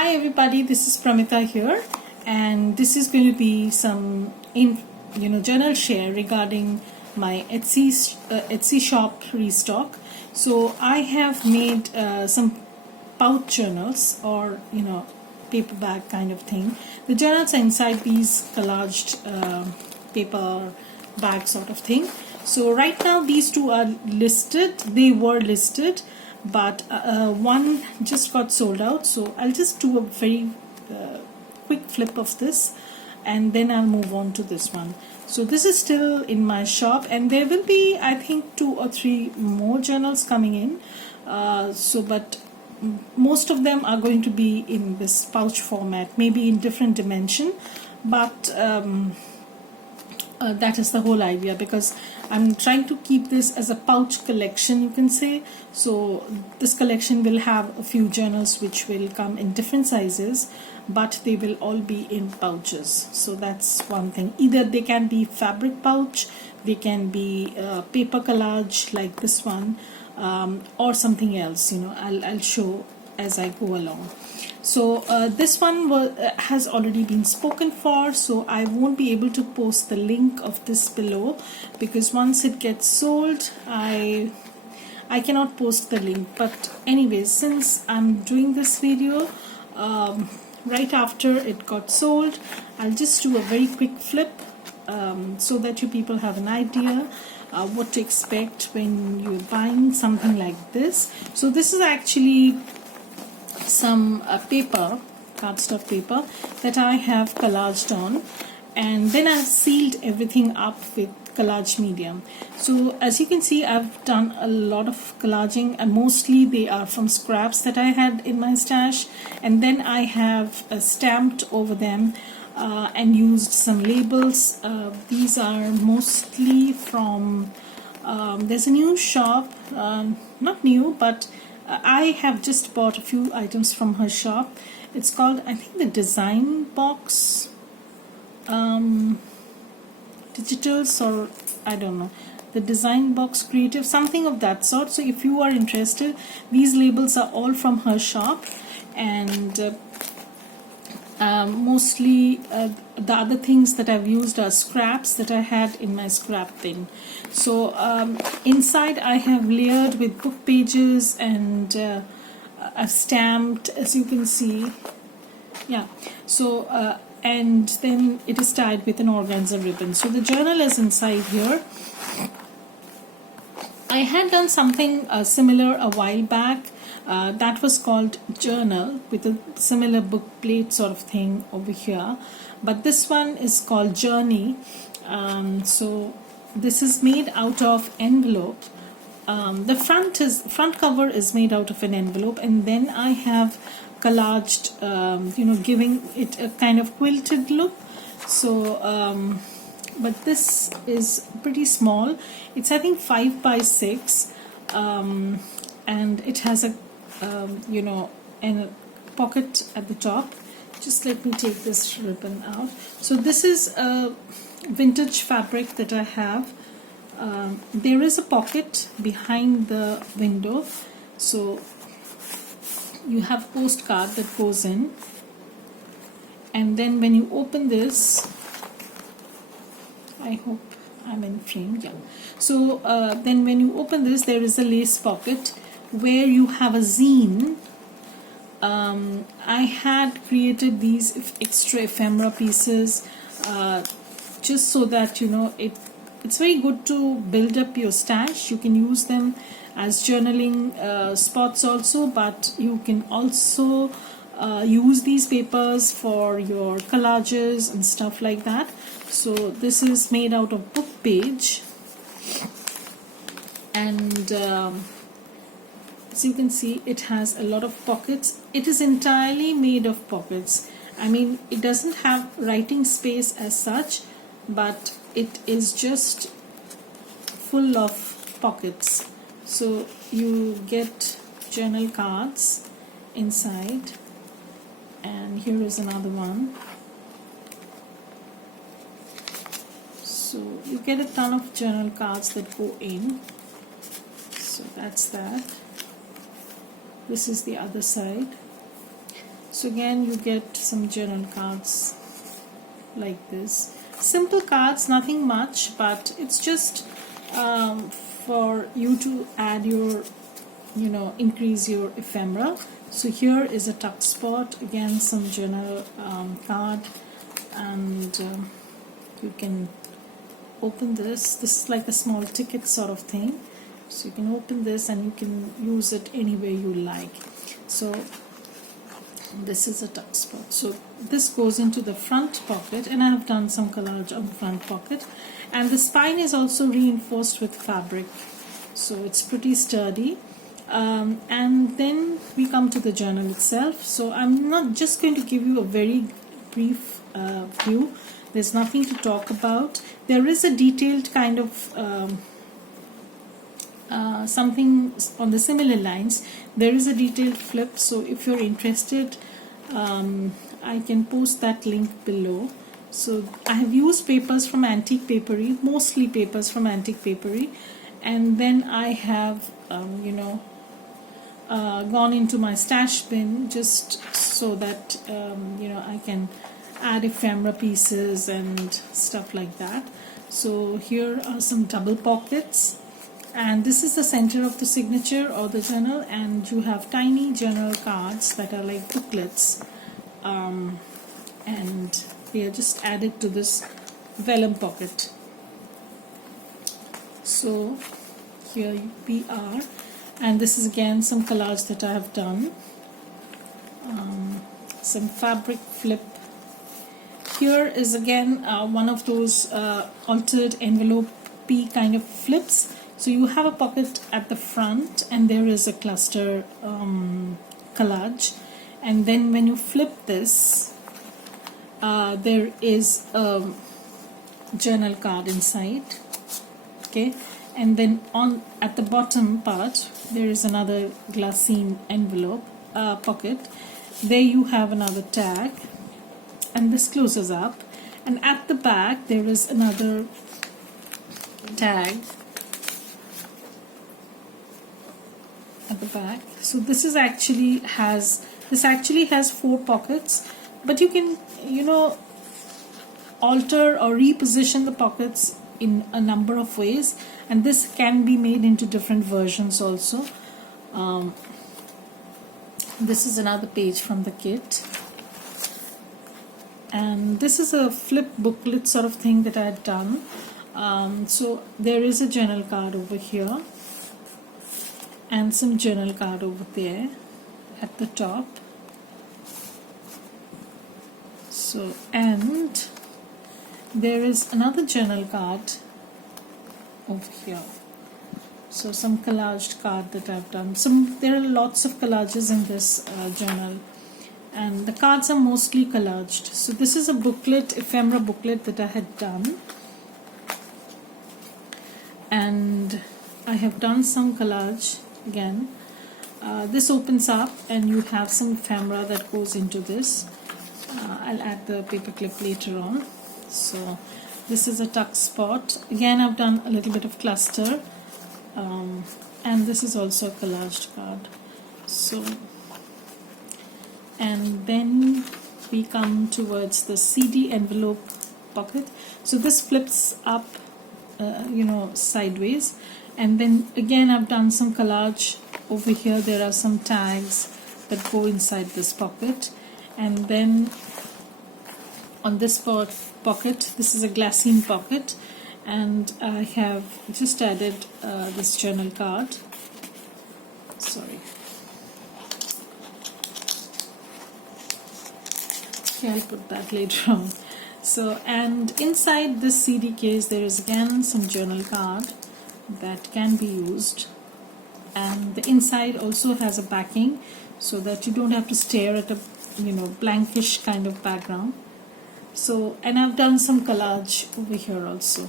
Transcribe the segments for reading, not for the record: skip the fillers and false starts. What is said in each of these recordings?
Hi everybody, this is Pramita here, and this is going to be some journal share regarding my Etsy shop restock. So I have made some pouch journals, or paper bag kind of thing. The journals are inside these collaged paper bag sort of thing. So right now these two are listed. They were listed, but one just got sold out. So I'll just do a very quick flip of this, and then I'll move on to this one. So this is still in my shop, and there will be, I think, 2 or 3 more journals coming in. But most of them are going to be in this pouch format, maybe in different dimension, but that is the whole idea, because I'm trying to keep this as a pouch collection, you can say. So this collection will have a few journals which will come in different sizes, but they will all be in pouches. So that's one thing. Either they can be fabric pouch, they can be paper collage like this one, or something else. I'll show as I go along. So this one has already been spoken for, so I won't be able to post the link of this below, because once it gets sold, I cannot post the link. But anyways, since I'm doing this video right after it got sold, I'll just do a very quick flip so that you people have an idea what to expect when you're buying something like this. So this is actually some cardstock paper that I have collaged on, and then I've sealed everything up with collage medium. So as you can see, I've done a lot of collaging, and mostly they are from scraps that I had in my stash, and then I have stamped over them and used some labels. These are mostly from there's a new shop, not new, but I have just bought a few items from her shop. It's called, I think, the Design Box Digitals, or I don't know, the Design Box Creative, something of that sort. So if you are interested, these labels are all from her shop, and mostly the other things that I've used are scraps that I had in my scrap bin. So inside I have layered with book pages, and I've stamped, as you can see. Yeah. So and then it is tied with an organza ribbon. So the journal is inside here. I had done something similar a while back. That was called Journal, with a similar book plate sort of thing over here, but this one is called Journey. So this is made out of envelope. The front cover is made out of an envelope, and then I have collaged, giving it a kind of quilted look. So but this is pretty small. It's, I think, 5 by 6, and it has a and a pocket at the top. Just let me take this ribbon out. So this is a vintage fabric that I have. There is a pocket behind the window, so you have postcard that goes in, and then when you open this, I hope I'm in frame. Yeah. So then when you open this, there is a lace pocket where you have a zine. I had created these extra ephemera pieces just so that it's very good to build up your stash. You can use them as journaling spots also, but you can also use these papers for your collages and stuff like that. So this is made out of book page, and as you can see, it has a lot of pockets. It is entirely made of pockets. I mean, it doesn't have writing space as such, but it is just full of pockets. So you get journal cards inside, and here is another one. So you get a ton of journal cards that go in. So that's that. This is the other side. So again you get some journal cards like this. Simple cards, nothing much, but it's just for you to add your, increase your ephemera. So here is a tuck spot, again some journal card, and you can open this. This is like a small ticket sort of thing. So you can open this and you can use it any way you like. So this is a tuck spot. So this goes into the front pocket, and I have done some collage on the front pocket, and the spine is also reinforced with fabric, so it's pretty sturdy. And then we come to the journal itself. So I'm not just going to give you a very brief view. There's nothing to talk about. There is a detailed kind of something on the similar lines. There is a detailed flip, so if you're interested, I can post that link below. So I have used papers from Antique Papery, mostly papers from Antique Papery, and then I have gone into my stash bin just so that I can add ephemera pieces and stuff like that. So here are some double pockets, and this is the center of the signature or the journal, and you have tiny journal cards that are like booklets, and they are just added to this vellum pocket. So here we are, and this is again some collage that I have done, some fabric flip. Here is again one of those altered envelope-y kind of flips. So you have a pocket at the front, and there is a cluster collage, and then when you flip this, there is a journal card inside. Okay, and then at the bottom part there is another glassine envelope pocket. There you have another tag, and this closes up, and at the back there is another tag at the back. So this actually has 4 pockets, but you can alter or reposition the pockets in a number of ways, and this can be made into different versions also. This is another page from the kit, and this is a flip booklet sort of thing that I had done. So there is a journal card over here and some journal card over there at the top. So, and there is another journal card over here. So some collaged card that I've done. There are lots of collages in this journal, and the cards are mostly collaged. So this is a booklet, ephemera booklet that I had done, and I have done some collage again. This opens up and you have some ephemera that goes into this. I'll add the paper clip later on. So this is a tuck spot. Again, I've done a little bit of cluster, and this is also a collaged card. So, and then we come towards the CD envelope pocket. So this flips up sideways, and then again I've done some collage over here. There are some tags that go inside this pocket, and then on this pocket, this is a glassine pocket, and I have just added this journal card. Sorry. Okay, I'll put that later on. So, and inside this CD case there is again some journal card that can be used, and the inside also has a backing so that you don't have to stare at a blankish kind of background. So, and I've done some collage over here also.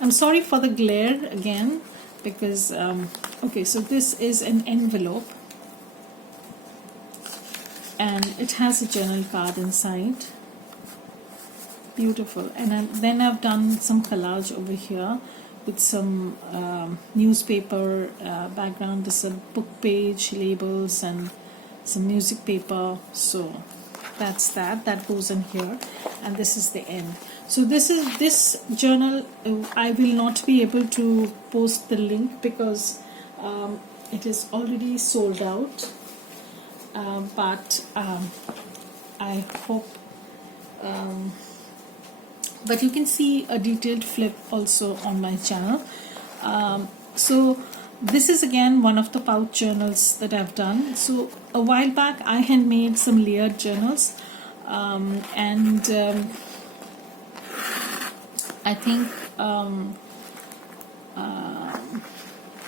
I'm sorry for the glare again, because okay, so this is an envelope and it has a journal card inside. Beautiful. And then I've done some collage over here with some newspaper background. This is a book page, labels, and some music paper. So that's that goes in here, and this is the end. So this journal, I will not be able to post the link because it is already sold out, but I hope, but you can see a detailed flip also on my channel. So this is again one of the pouch journals that I've done. So a while back I had made some layered journals, and I think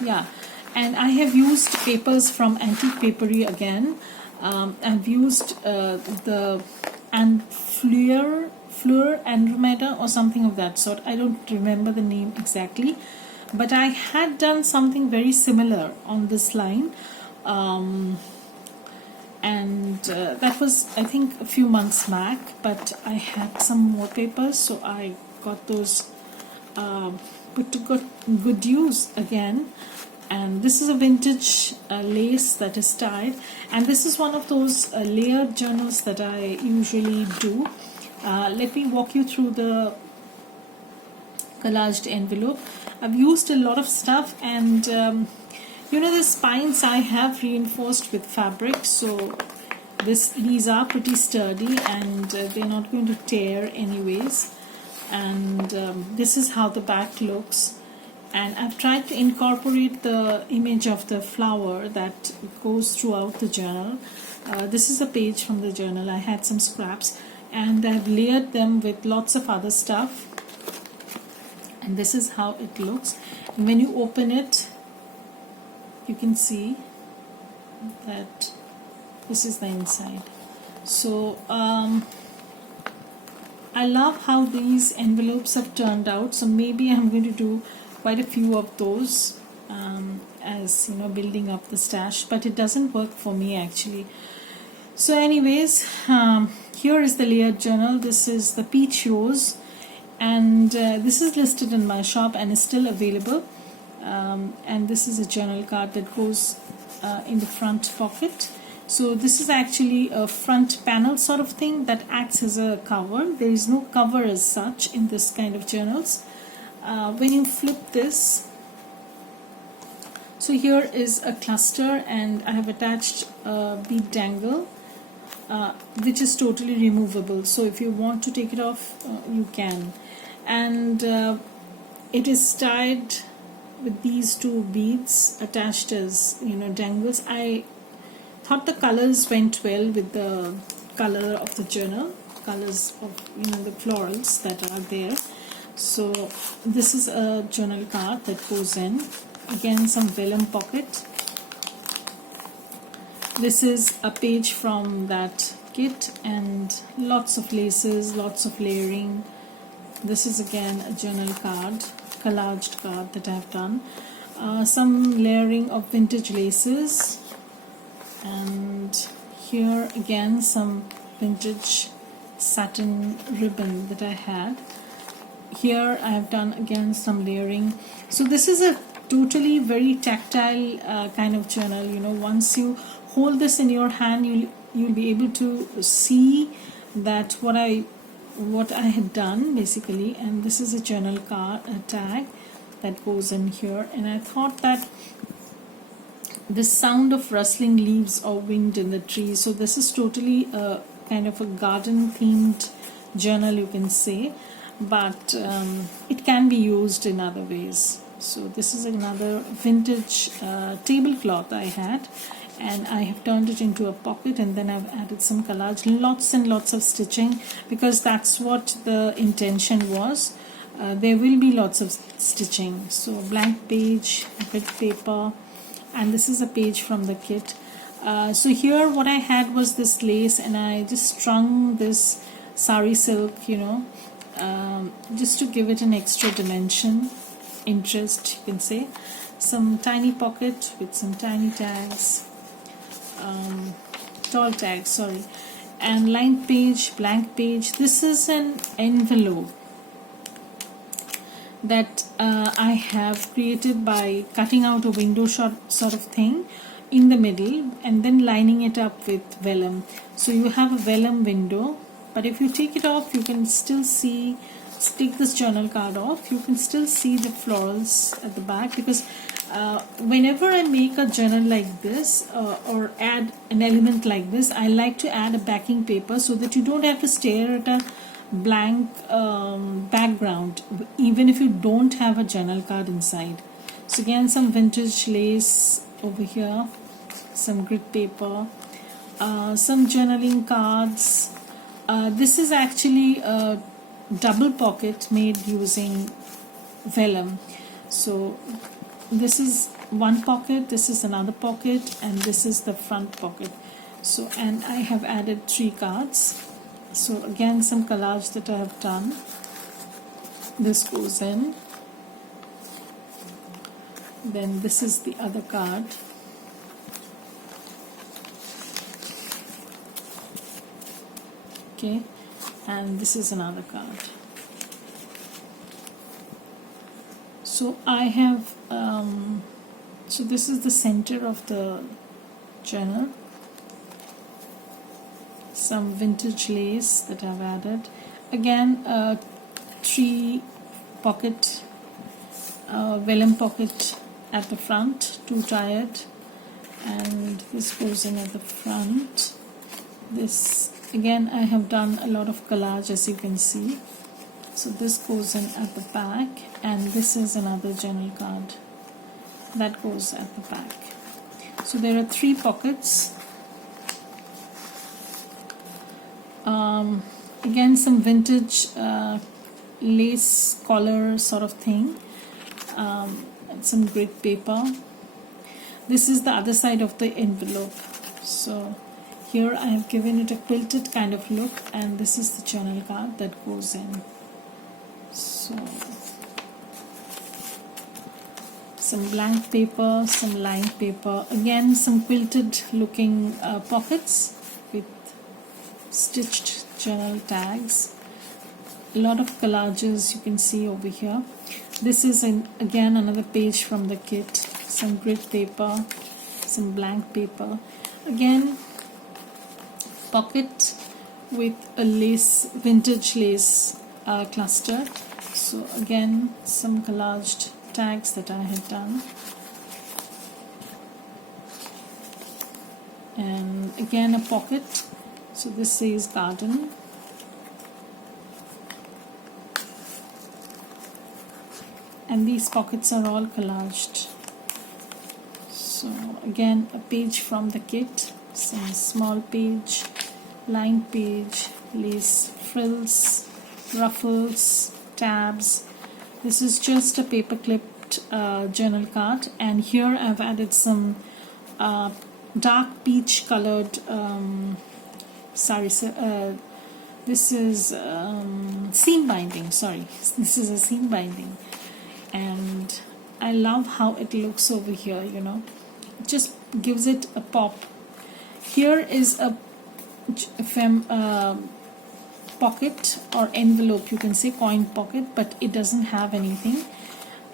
yeah, and I have used papers from Antique Papery again. I've used the Fleur Andromeda or something of that sort. I don't remember the name exactly, but I had done something very similar on this line, and that was, I think, a few months back, but I had some more papers, so I got those put to good use again. And this is a vintage lace that is tied, and this is one of those layered journals that I usually do. Let me walk you through the collaged envelope. I've used a lot of stuff, and you know, the spines I have reinforced with fabric, so these are pretty sturdy, and they're not going to tear anyways. And this is how the back looks, and I've tried to incorporate the image of the flower that goes throughout the journal. This is a page from the journal. I had some scraps, and I've layered them with lots of other stuff, and this is how it looks. And when you open it, you can see that this is the inside. So I love how these envelopes have turned out, so maybe I'm going to do quite a few of those, as you know, building up the stash, but it doesn't work for me actually. So anyways, here is the layered journal. This is the Peach Rose, and this is listed in my shop and is still available, and this is a journal card that goes in the front pocket. So this is actually a front panel sort of thing that acts as a cover. There is no cover as such in this kind of journals. When you flip this, so here is a cluster, and I have attached a bead dangle, which is totally removable, so if you want to take it off, you can. And it is tied with these two beads attached as, you know, dangles. I thought the colors went well with the color of the journal, colors of, you know, the florals that are there. So this is a journal card that goes in. Again, some vellum pocket. This is a page from that kit, and lots of laces, lots of layering. This is again a journal card, collaged card that I've done. Some layering of vintage laces, and here again some vintage satin ribbon that I had. Here I have done again some layering. So this is a totally very tactile kind of journal. You know, once you hold this in your hand, you'll be able to see that what I had done basically. And this is a journal card, a tag that goes in here, and I thought that the sound of rustling leaves or wind in the trees. So this is totally a kind of a garden themed journal, you can say, but it can be used in other ways. So this is another vintage tablecloth I had, and I have turned it into a pocket, and then I've added some collage, lots and lots of stitching, because that's what the intention was. There will be lots of stitching. So blank page, bit paper, and this is a page from the kit. So here what I had was this lace, and I just strung this sari silk, you know, just to give it an extra dimension, interest, you can say. Some tiny pocket with some tiny tags, tall tags, sorry, and lined page, blank page. This is an envelope that I have created by cutting out a window shot sort of thing in the middle and then lining it up with vellum. So you have a vellum window, but if you take it off, you can still see, take this journal card off, you can still see the florals at the back, because whenever I make a journal like this or add an element like this, I like to add a backing paper so that you don't have to stare at a blank background even if you don't have a journal card inside. So again, some vintage lace over here, some grit paper, some journaling cards. This is actually a double pocket made using vellum. So this is one pocket, this is another pocket, and this is the front pocket. So, and I have added 3 cards. So again, some collage that I have done. This goes in. Then this is the other card. Okay, and this is another card. So I have so this is the center of the journal. Some vintage lace that I've added. Again, 3 pocket vellum pocket at the front, 2 tied, and this goes in at the front. This again, I have done a lot of collage, as you can see. So this goes in at the back, and this is another journal card that goes at the back. So there are 3 pockets. Again, some vintage lace collar sort of thing, and some grit paper. This is the other side of the envelope. So here I have given it a quilted kind of look, and this is the journal card that goes in. So some blank paper, some lined paper, again some quilted looking pockets with stitched journal tags. A lot of collages you can see over here. This is again another page from the kit. Some grit paper, some blank paper. Again, pocket with a lace, vintage lace cluster. So again, some collaged tags that I had done. And again, a pocket. So this says garden. And these pockets are all collaged. So again, a page from the kit, some small page, lined page, lace frills, ruffles, tabs. This is just a paper clipped journal card, and here I've added some dark peach colored this is seam binding, sorry, this is a seam binding, and I love how it looks over here, you know, it just gives it a pop. Here is a pocket or envelope, you can say coin pocket, but it doesn't have anything.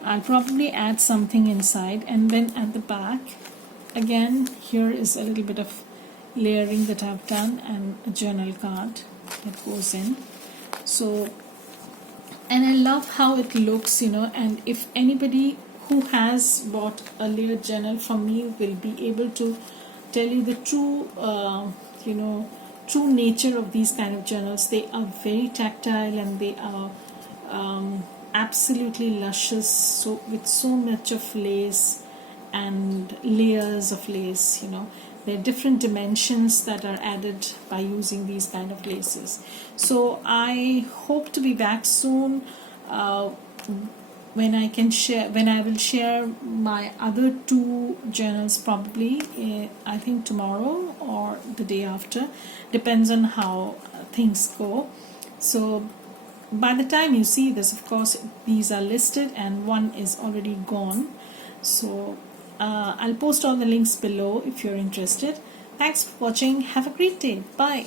I'll probably add something inside. And then at the back, again, here is a little bit of layering that I've done, and a journal card that goes in. So, and I love how it looks, you know, and if anybody who has bought a layered journal from me will be able to tell you the true you know, true nature of these kind of journals. They are very tactile, and they are absolutely luscious, so with so much of lace and layers of lace, you know. There are different dimensions that are added by using these kind of laces. So I hope to be back soon when I will share my other 2 journals, probably I think tomorrow or the day after, depends on how things go. So by the time you see this, of course, these are listed and one is already gone. So I'll post all the links below if you're interested. Thanks for watching. Have a great day. Bye.